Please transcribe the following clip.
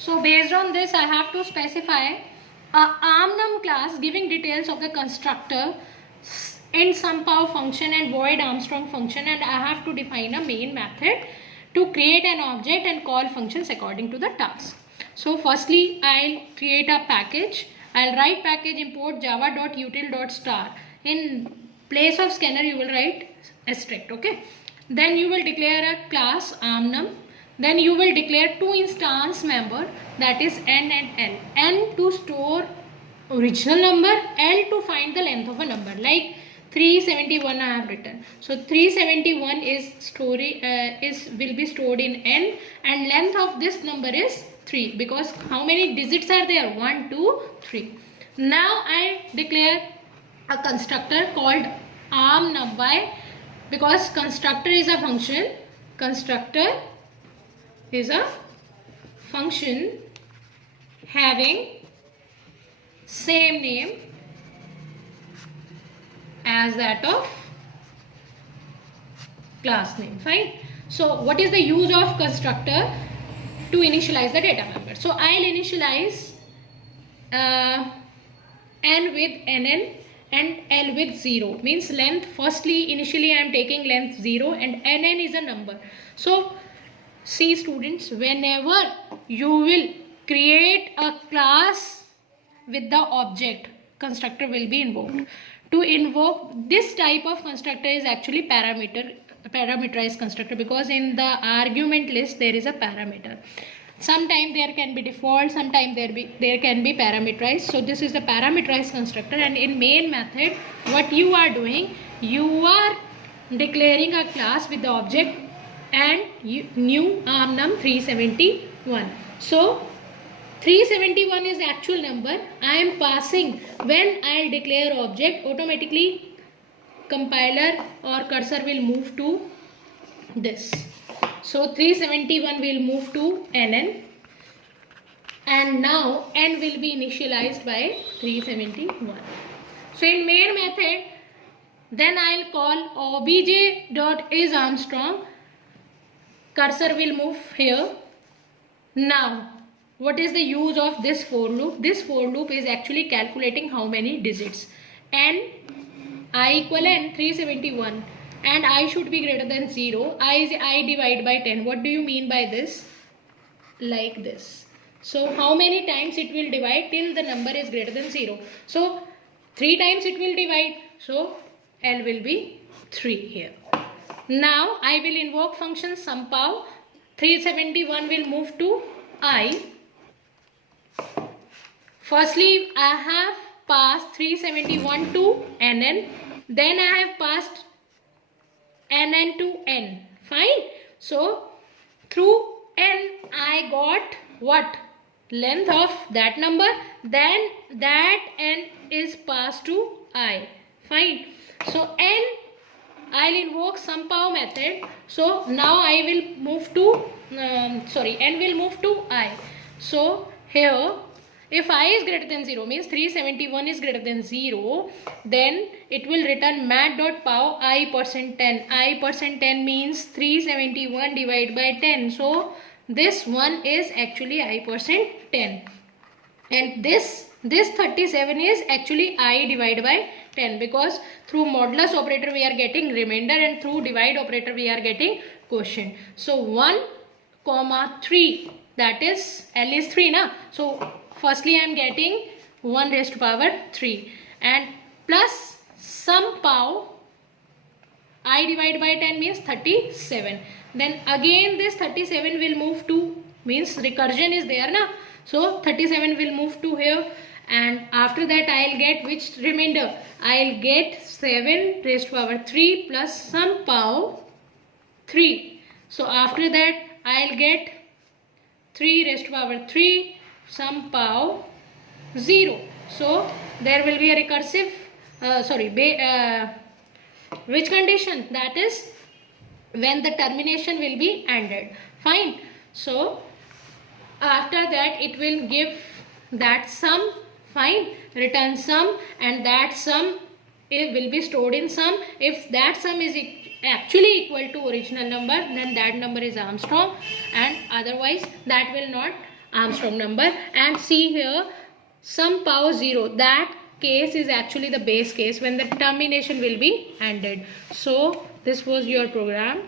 So based on this, I have to specify a arm_num class giving details of the constructor, int SUMPOW function and void Armstrong function, and I have to define a main method to create an object and call functions according to the task. So firstly, I'll create a package. I'll write package import java.util.star. In place of scanner, you will write *, okay? Then you will declare a class arm_num. Then you will declare two instance member, that is n and l. N to store original number, L to find the length of a number, like 371 I have written. So 371 will be stored in n, and length of this number is 3, because how many digits are there? 1, 2, 3. Now I declare a constructor called arm_num. Why? Because constructor is a function. Constructor is a function having same name as that of class name. Fine. So what is the use of constructor? To initialize the data member. So I'll initialize n with nn and l with 0. Means length, firstly initially I am taking length 0 and nn is a number. So see students, whenever you will create a class with the object, constructor will be invoked. To invoke this type of constructor is actually parameterized constructor, because in the argument list there is a parameter. Sometime there can be default, sometime there can be parameterized. So this is the parameterized constructor, and in main method what you are doing, you are declaring a class with the object and new arm_num 371. So 371 is actual number. I am passing, when I will declare object, automatically compiler or cursor will move to this. So 371 will move to nn, and now n will be initialized by 371. So in main method, then I will call obj.isArmstrong. Cursor will move here. Now what is the use of this for loop? This for loop is actually calculating how many digits. N, I equal n, 371, and I should be greater than 0. I divide by 10. What do you mean by this? Like this. So how many times it will divide till the number is greater than 0? So 3 times it will divide. So L will be 3 here. Now I will invoke function SUMPOW. 371 will move to I. Firstly, I have passed 371 to nn. Then I have passed nn to n. Fine. So through n I got what? Length of that number. Then that n is passed to I. Fine. So n, I'll invoke SUMPOW method. So now I will move to n will move to I. So here, if I is greater than 0, means 371 is greater than 0, then it will return mat.pow I%10. I%10 means 371 divided by 10. So this one is actually I%10. And this 37 is actually I divided by 10, because through modulus operator we are getting remainder, and through divide operator we are getting quotient. So 1, 3, that is L is 3 na. So firstly I am getting 1 raised to power 3, and plus SUMPOW I divided by 10 means 37. Then again this 37 will move to, means recursion is there na. So 37 will move to here, and after that I will get which remainder? I will get 7 raised to power 3 plus SUMPOW 3. So after that I will get 3 raised to power 3 SUMPOW 0. So there will be a recursive which condition? That is when the termination will be ended. Fine. So after that it will give that sum. Fine. Return sum, and that sum it will be stored in sum. If that sum is actually equal to original number, then that number is Armstrong, and otherwise that will not Armstrong number. And see here, some power 0, that case is actually the base case when the termination will be ended. So this was your program.